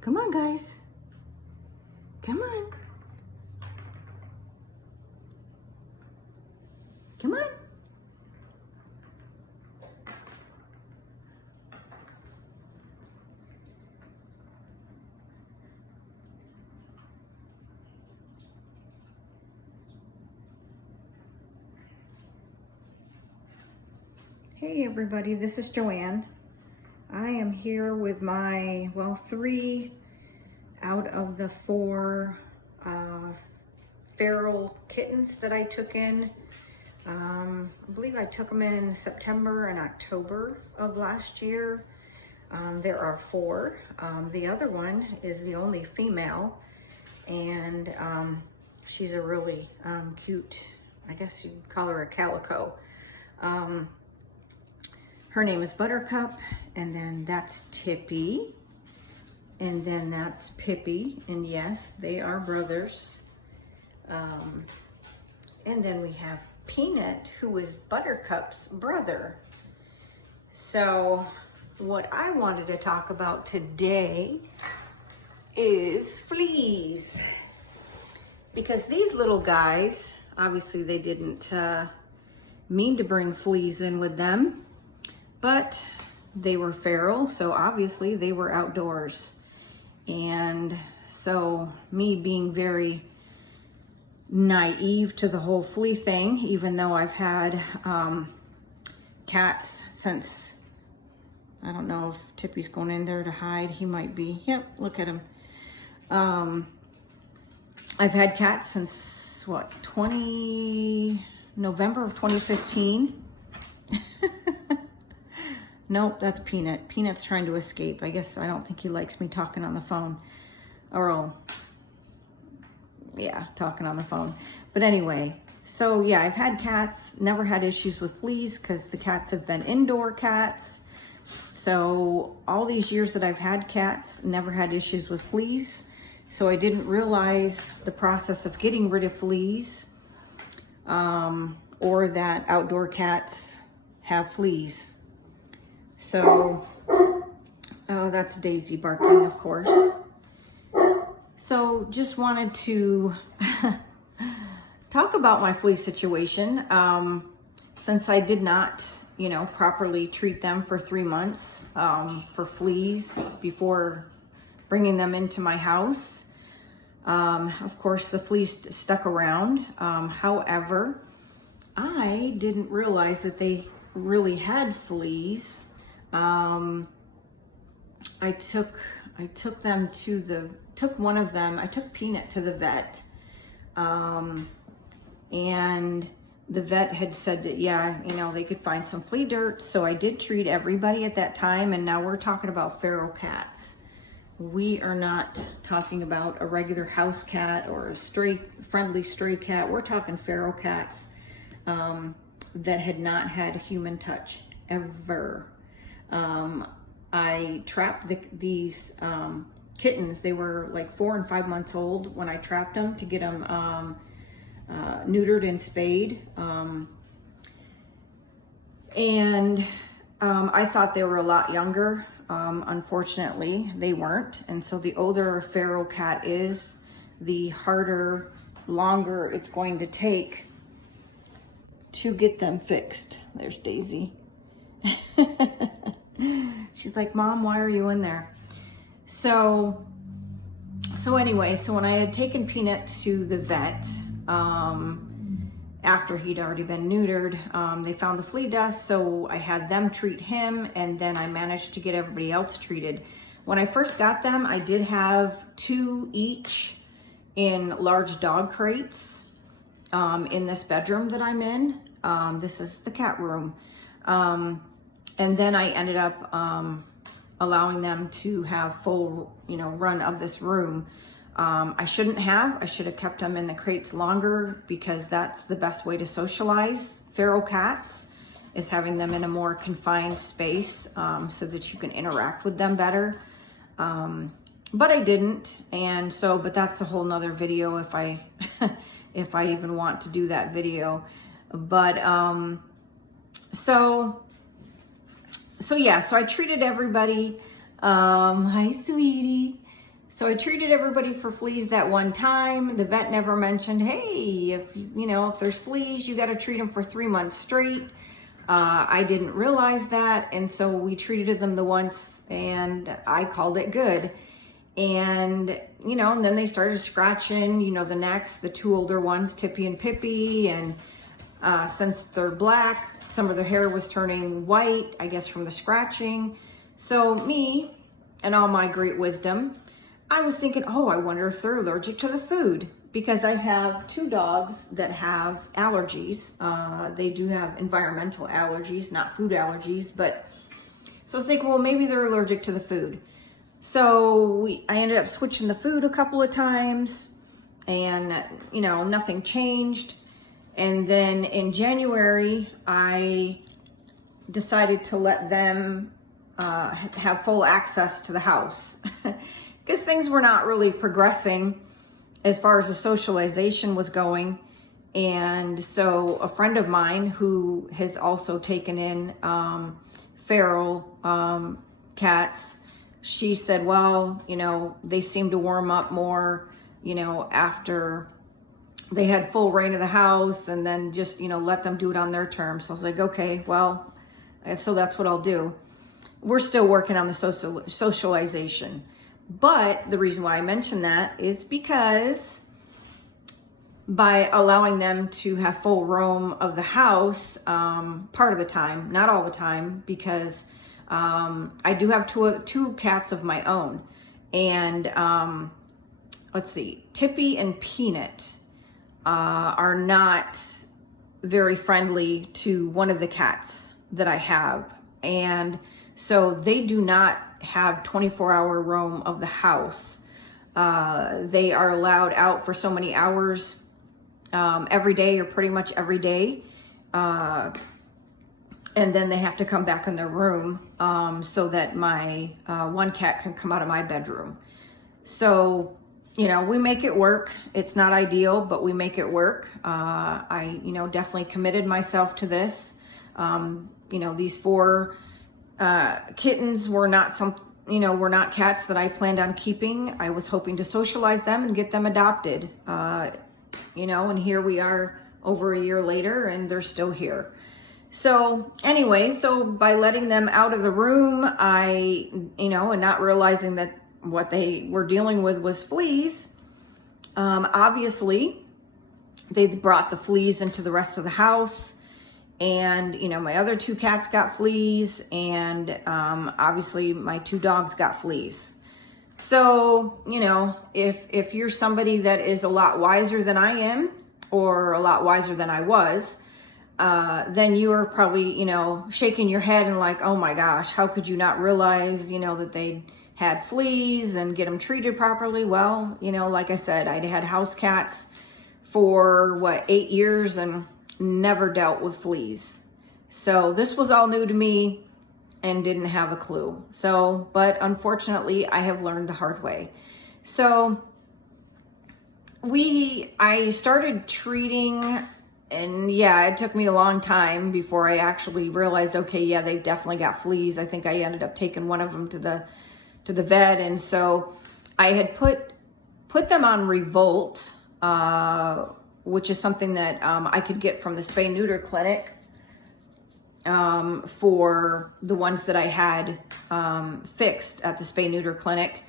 Come on, guys. Come on. Come on. Hey everybody, this is Joanne. I am here with my, well, 3 out of the 4 feral kittens that I took in. I believe I took them in September and October of last year. There are 4. The other one is the only female, and she's a really cute, I guess you'd call her a calico. Her name is Buttercup, and then that's Tippy, and then that's Pippi, and yes, they are brothers. And then we have Peanut, who is Buttercup's brother. So what I wanted to talk about today is fleas, because these little guys, obviously they didn't mean to bring fleas in with them, but they were feral, so obviously they were outdoors. And so me being very naive to the whole flea thing, even though I've had cats since, I don't know if Tippy's going in there to hide. He might be. Yep, look at him. I've had cats since, what, November of 2015. Nope, that's Peanut. Peanut's trying to escape. I guess I don't think he likes me talking on the phone. Or, yeah, talking on the phone. But anyway, so yeah, I've had cats, never had issues with fleas because the cats have been indoor cats. So all these years that I've had cats, never had issues with fleas. So I didn't realize the process of getting rid of fleas, or that outdoor cats have fleas. So, oh, that's Daisy barking, of course. So just wanted to talk about my flea situation. Since I did not, properly treat them for 3 months for fleas before bringing them into my house. Of course, the fleas stuck around. However, I didn't realize that they really had fleas. I took one of them, I took Peanut to the vet, and the vet had said that, yeah, they could find some flea dirt. So I did treat everybody at that time. And now we're talking about feral cats. We are not talking about a regular house cat or a friendly stray cat. We're talking feral cats, that had not had human touch ever. I trapped these kittens. They were like 4 and 5 months old when I trapped them to get them neutered and spayed. I thought they were a lot younger. Unfortunately, they weren't. And so the older a feral cat is, the harder, longer it's going to take to get them fixed. There's Daisy. She's like, Mom, why are you in there? So anyway, so when I had taken Peanut to the vet, after he'd already been neutered, they found the flea dust, so I had them treat him, and then I managed to get everybody else treated. When I first got them, I did have 2 each in large dog crates in this bedroom that I'm in. This is the cat room. And then I ended up allowing them to have full, run of this room. I should have kept them in the crates longer, because that's the best way to socialize feral cats, is having them in a more confined space, so that you can interact with them better. But I didn't. And so, but that's a whole nother video if I, if I even want to do that video. But, so yeah, so I treated everybody. Hi, sweetie. So I treated everybody for fleas that one time. The vet never mentioned, hey, if there's fleas, you got to treat them for 3 months straight. I didn't realize that, and so we treated them the once, and I called it good. And and then they started scratching, the 2 older ones, Tippy and Pippi, and since they're black, some of their hair was turning white, I guess from the scratching. So me, and all my great wisdom, I was thinking, oh, I wonder if they're allergic to the food, because I have 2 dogs that have allergies. They do have environmental allergies, not food allergies, but so I was thinking, well, maybe they're allergic to the food. So I ended up switching the food a couple of times, and nothing changed. And then in January, I decided to let them have full access to the house because things were not really progressing as far as the socialization was going. And so a friend of mine who has also taken in feral cats, she said, well, they seem to warm up more, after they had full reign of the house, and then just, let them do it on their terms. So I was like, okay, well, so that's what I'll do. We're still working on the socialization. But the reason why I mention that is because by allowing them to have full roam of the house, part of the time, not all the time, because I do have two cats of my own. And let's see, Tippy and Peanut are not very friendly to one of the cats that I have. And so they do not have 24-hour roam of the house. They are allowed out for so many hours every day, or pretty much every day. And then they have to come back in their room so that my one cat can come out of my bedroom. So, we make it work. It's not ideal, but we make it work. I, definitely committed myself to this. These 4 kittens were not were not cats that I planned on keeping. I was hoping to socialize them and get them adopted. And here we are over a year later, and they're still here. So anyway, so by letting them out of the room, I, and not realizing that what they were dealing with was fleas, obviously they brought the fleas into the rest of the house. And, my other 2 cats got fleas, and obviously my 2 dogs got fleas. So, if you're somebody that is a lot wiser than I am, or a lot wiser than I was, then you are probably, shaking your head and like, oh my gosh, how could you not realize, that they had fleas and get them treated properly? Well, like I said, I'd had house cats for 8 years and never dealt with fleas. So this was all new to me and didn't have a clue. So, but unfortunately I have learned the hard way. So I started treating, and yeah, it took me a long time before I actually realized, okay, yeah, they definitely got fleas. I think I ended up taking one of them to the vet. And so I had put them on Revolt, which is something that I could get from the spay neuter clinic for the ones that I had fixed at the spay neuter clinic.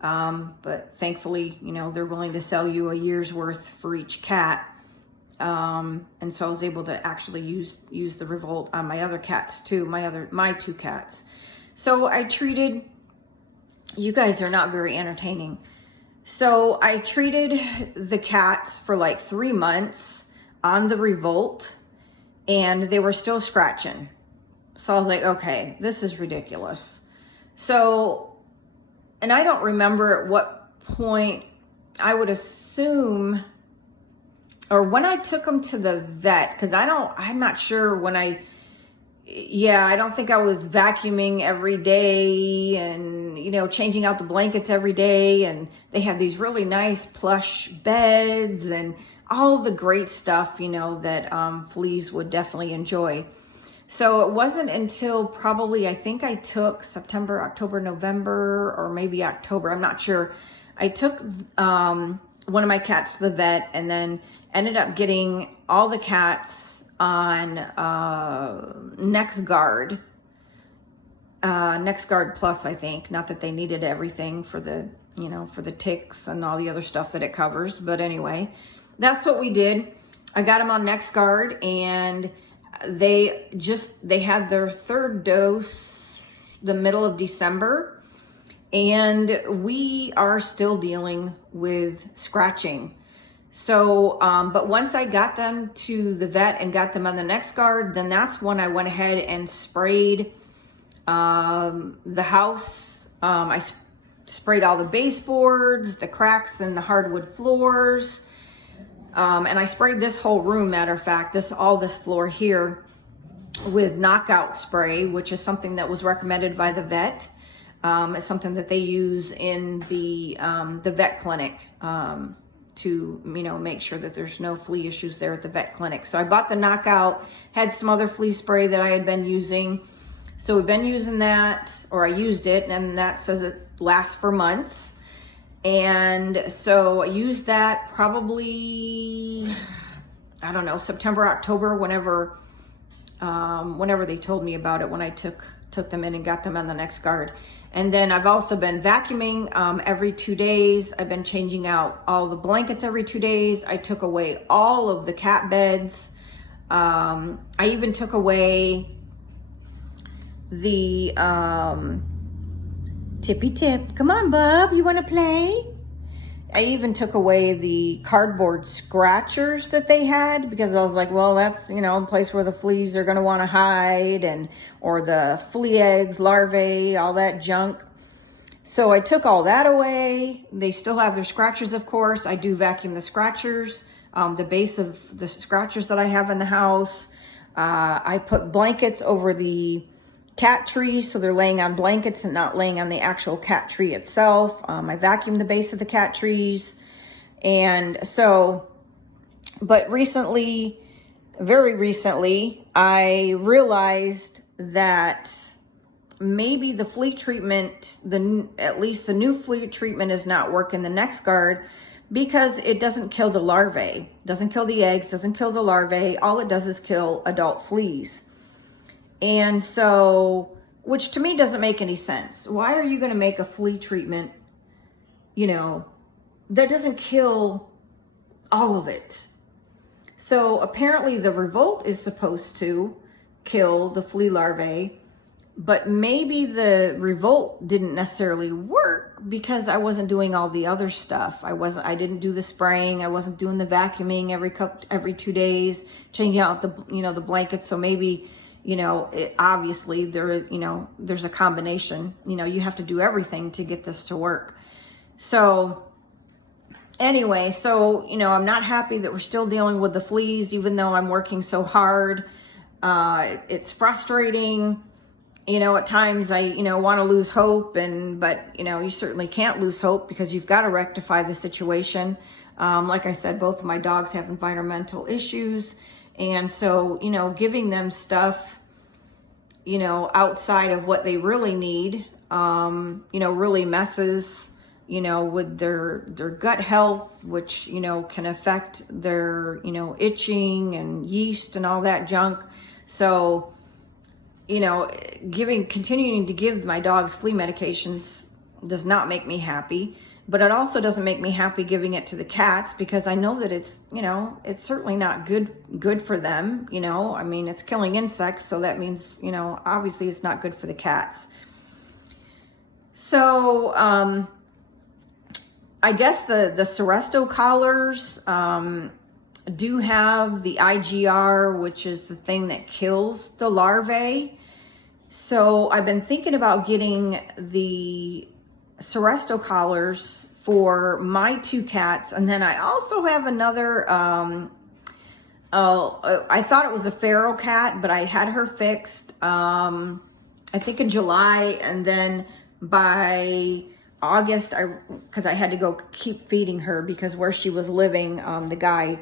But thankfully, they're willing to sell you a year's worth for each cat. And so I was able to actually use the Revolt on my other cats too, my 2 cats. So I treated, you guys are not very entertaining. So I treated the cats for 3 months on the Revolt, and they were still scratching. So I was like, okay, this is ridiculous. So, and I don't remember at what point, I would assume, or when I took them to the vet, because I'm not sure when I don't think I was vacuuming every day and, changing out the blankets every day. And they had these really nice plush beds and all the great stuff, that Fleas would definitely enjoy. So it wasn't until probably, I think I took September, October, November, or maybe October, I'm not sure. I took one of my cats to the vet and then ended up getting all the cats on NexGard. NexGard Plus, I think. Not that they needed everything for the, you know, for the ticks and all the other stuff that it covers. But anyway, that's what we did. I got them on NexGard, and they had their third dose the middle of December, and we are still dealing with scratching. So, but once I got them to the vet and got them on the NexGard, then that's when I went ahead and sprayed the house. I sprayed all the baseboards, the cracks in the hardwood floors. And I sprayed this whole room, matter of fact, all this floor here with knockout spray, which is something that was recommended by the vet. It's something that they use in the vet clinic to, you know, make sure that there's no flea issues there at the vet clinic. So I bought the knockout, had some other flea spray that I had been using. So we've been using that, or I used it, and that says it lasts for months. And so I used that probably, I don't know, September, October, whenever they told me about it, when I took them in and got them on the NexGard. And then I've also been vacuuming every 2 days. I've been changing out all the blankets every 2 days. I took away all of the cat beds. I even took away the Tippy Tip. Come on, bub, you want to play? I even took away the cardboard scratchers that they had, because I was like, well, that's, you know, a place where the fleas are going to want to hide, or the flea eggs, larvae, all that junk. So I took all that away. They still have their scratchers, of course. I do vacuum the scratchers, the base of the scratchers that I have in the house. I put blankets over the cat trees, so they're laying on blankets and not laying on the actual cat tree itself. I vacuum the base of the cat trees. And so, but recently, very recently, I realized that maybe the flea treatment, at least the new flea treatment, is not working the NexGard, because it doesn't kill the larvae, doesn't kill the eggs, doesn't kill the larvae. All it does is kill adult fleas. And so, which to me doesn't make any sense. Why are you going to make a flea treatment, you know, that doesn't kill all of it? So apparently the Revolt is supposed to kill the flea larvae, but maybe the Revolt didn't necessarily work because I wasn't doing all the other stuff. I didn't do the spraying. I wasn't doing the vacuuming every 2 days, changing out the, you know, the blankets. So maybe, you know, obviously there's a combination. You know, you have to do everything to get this to work. So anyway, so, you know, I'm not happy that we're still dealing with the fleas, even though I'm working so hard. It's frustrating. You know, at times I, you know, want to lose hope, but, you know, you certainly can't lose hope, because you've got to rectify the situation. Like I said, both of my dogs have environmental issues. And so, you know, giving them stuff, you know, outside of what they really need, you know, really messes, you know, with their gut health, which, you know, can affect their, you know, itching and yeast and all that junk. So, you know, continuing to give my dogs flea medications does not make me happy. But it also doesn't make me happy giving it to the cats, because I know that it's, you know, it's certainly not good for them. You know, I mean, it's killing insects, so that means, you know, obviously it's not good for the cats. So I guess the Seresto collars do have the IGR, which is the thing that kills the larvae. So I've been thinking about getting the Seresto collars for my 2 cats. And then I also have another, I thought it was a feral cat, but I had her fixed, I think in July. And then by August, because I had to go keep feeding her, because where she was living, the guy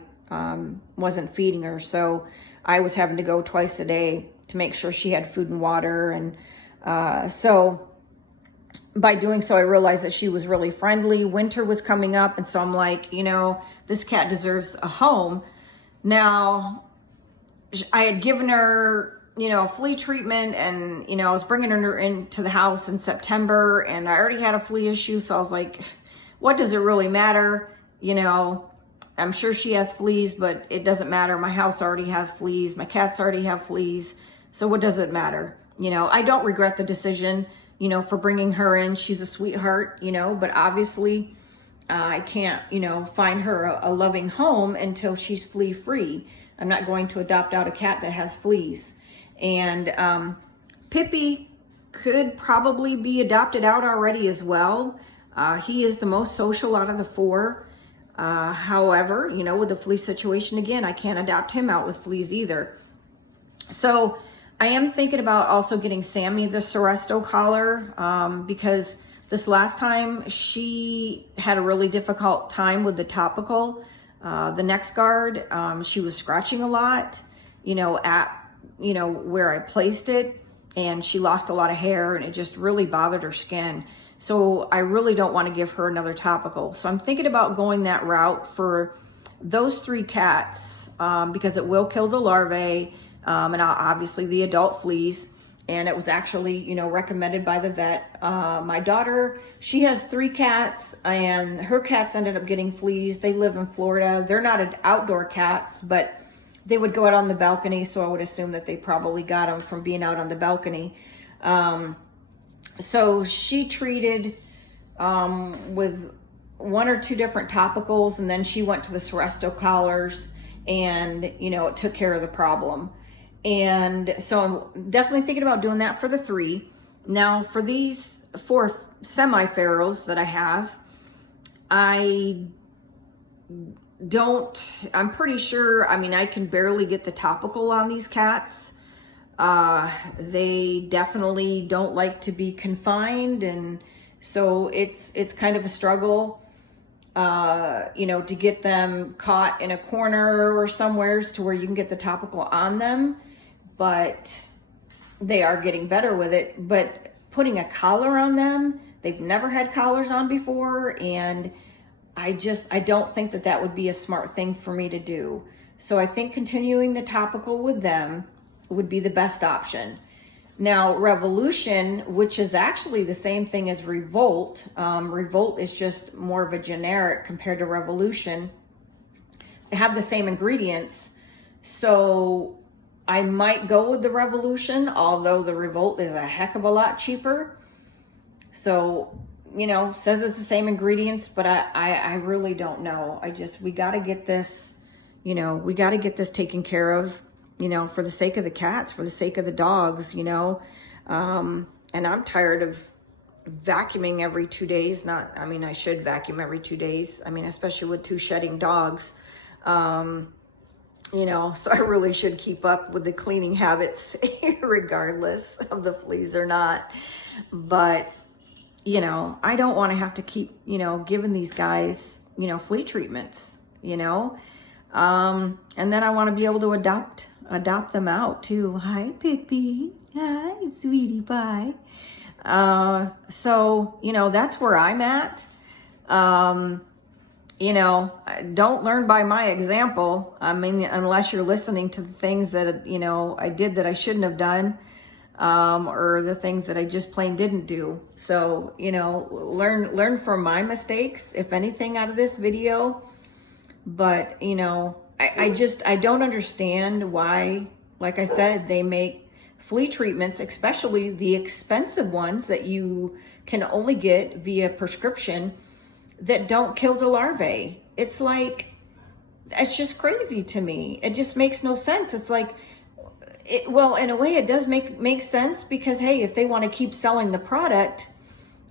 wasn't feeding her. So I was having to go twice a day to make sure she had food and water. And so by doing so, I realized that she was really friendly. Winter was coming up, and so I'm like, this cat deserves a home. Now, I had given her, flea treatment, and, I was bringing her into the house in September, and I already had a flea issue. So I was like, what does it really matter? I'm sure she has fleas, but it doesn't matter. My house already has fleas. My cats already have fleas. So what does it matter? I don't regret the decision, for bringing her in. She's a sweetheart, but obviously I can't, find her a loving home until she's flea free. I'm not going to adopt out a cat that has fleas. And Pippi could probably be adopted out already as well. He is the most social out of the four. However, with the flea situation, again, I can't adopt him out with fleas either. So I am thinking about also getting Sammy the Seresto collar, because this last time she had a really difficult time with the topical, the next guard. She was scratching a lot, at, where I placed it, and she lost a lot of hair, and it just really bothered her skin. So I really don't want to give her another topical. So I'm thinking about going that route for those 3 cats, because it will kill the larvae, and obviously the adult fleas. And it was actually, recommended by the vet. My daughter, she has 3 cats, and her cats ended up getting fleas. They live in Florida. They're not outdoor cats, but they would go out on the balcony. So I would assume that they probably got them from being out on the balcony. So she treated with 1 or 2 different topicals, and then she went to the Seresto collars, and, it took care of the problem. And so I'm definitely thinking about doing that for the 3. Now for these 4 semi-ferals that I have, I'm pretty sure, I can barely get the topical on these cats. They definitely don't like to be confined, and so it's kind of a struggle, to get them caught in a corner or somewheres to where you can get the topical on them. But they are getting better with it. But putting a collar on them, they've never had collars on before, and I don't think that would be a smart thing for me to do. So I think continuing the topical with them would be the best option. Now, Revolution, which is actually the same thing as Revolt. Revolt is just more of a generic compared to Revolution. They have the same ingredients. So I might go with the Revolution, although the Revolt is a heck of a lot cheaper. So, says it's the same ingredients, but I really don't know. We got to get this, we got to get this taken care of, for the sake of the cats, for the sake of the dogs, and I'm tired of vacuuming every 2 days. I should vacuum every 2 days. Especially with 2 shedding dogs. So I really should keep up with the cleaning habits regardless of the fleas or not. But, I don't want to have to keep, giving these guys, flea treatments, and then I want to be able to adopt them out too. Hi, Pippi. Hi, sweetie pie. So, that's where I'm at. Don't learn by my example. Unless you're listening to the things that, I did that I shouldn't have done, or the things that I just plain didn't do. So, learn from my mistakes, if anything, out of this video. But, I don't understand why, like I said, they make flea treatments, especially the expensive ones that you can only get via prescription, that don't kill the larvae. It's just crazy to me. It just makes no sense. It's like, well, in a way it does make sense, because hey, if they want to keep selling the product,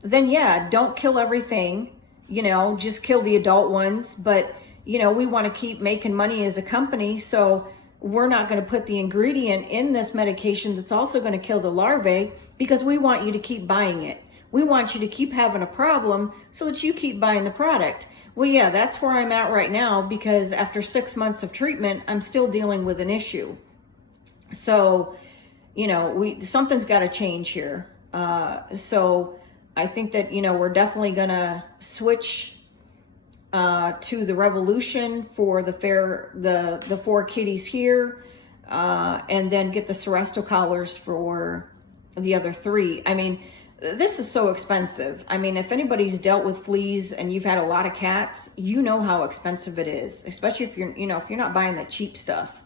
then yeah, don't kill everything, just kill the adult ones. But we want to keep making money as a company, so we're not going to put the ingredient in this medication that's also going to kill the larvae, because we want you to keep buying it. We want you to keep having a problem so that you keep buying the product. Well, yeah, that's where I'm at right now, because after 6 months of treatment, I'm still dealing with an issue. So, you know, something's got to change here. So I think that, you know, we're definitely gonna switch to the Revolution for the 4 kitties here, and then get the Seresto collars for the other 3. I mean, this is so expensive. I mean, if anybody's dealt with fleas and you've had a lot of cats, you know how expensive it is, especially if you're, you know, if you're not buying the cheap stuff.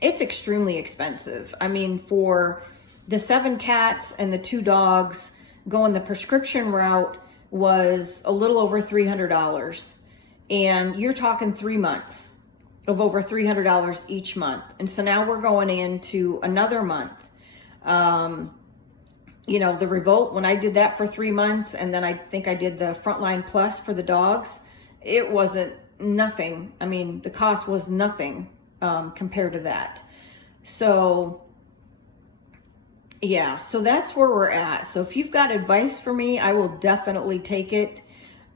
It's extremely expensive. I mean, for the 7 cats and the 2 dogs, going the prescription route was a little over $300. And you're talking 3 months of over $300 each month. And so now we're going into another month. You know, the Revolt, when I did that for 3 months, and then I think I did the Frontline Plus for the dogs, it wasn't nothing. I mean, the cost was nothing compared to that. So yeah, so that's where we're at. So if you've got advice for me, I will definitely take it.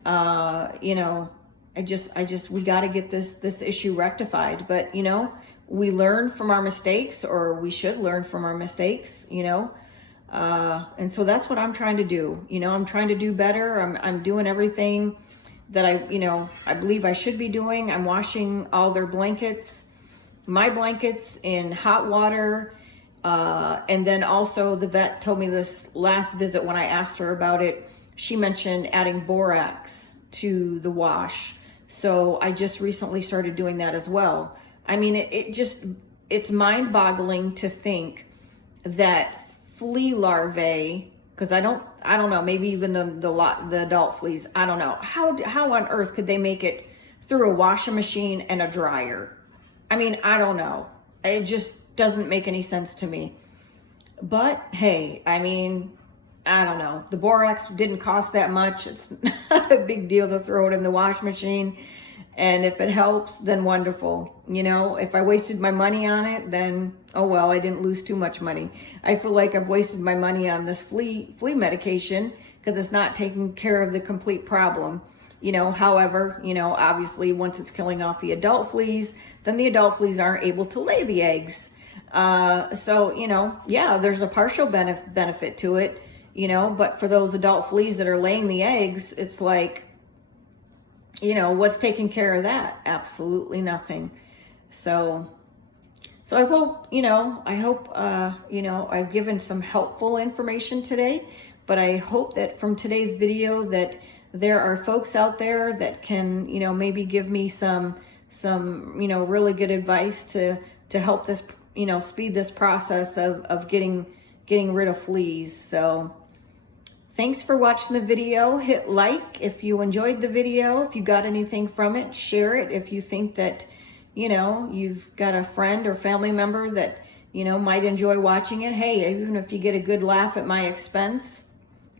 You know, we got to get this issue rectified. But, you know, we learn from our mistakes, or we should learn from our mistakes, you know. And so that's what I'm trying to do. You know, I'm trying to do better. I'm doing everything that I believe I should be doing. I'm washing all their blankets, my blankets, in hot water. And then also the vet told me this last visit when I asked her about it, she mentioned adding borax to the wash. So I just recently started doing that as well. I mean, it's mind-boggling to think that flea larvae, because I don't know, maybe even the adult fleas, I don't know, how on earth could they make it through a washing machine and a dryer? I mean, I don't know. It just doesn't make any sense to me. But hey, I mean, I don't know. The borax didn't cost that much. It's not a big deal to throw it in the wash machine. And if it helps, then wonderful. You know, if I wasted my money on it, then, oh well, I didn't lose too much money. I feel like I've wasted my money on this flea medication because it's not taking care of the complete problem. You know, however, you know, obviously once it's killing off the adult fleas, then the adult fleas aren't able to lay the eggs. So, you know, yeah, there's a partial benefit to it, you know, but for those adult fleas that are laying the eggs, it's like, you know, what's taking care of that? Absolutely nothing. So I hope, you know, you know, I've given some helpful information today, but I hope that from today's video that there are folks out there that can, you know, maybe give me some, you know, really good advice to help this, you know, speed this process of getting rid of fleas. So thanks for watching the video. Hit like if you enjoyed the video. If you got anything from it, share it. If you think that, you know, you've got a friend or family member that, you know, might enjoy watching it. Hey, even if you get a good laugh at my expense,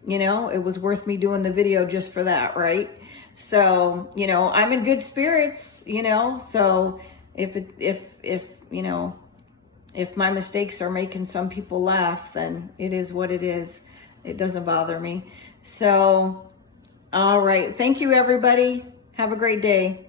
you know, it was worth me doing the video just for that, right? So, you know, I'm in good spirits, you know, so if you know, if my mistakes are making some people laugh, then it is what it is. It doesn't bother me. So, all right. Thank you, everybody. Have a great day.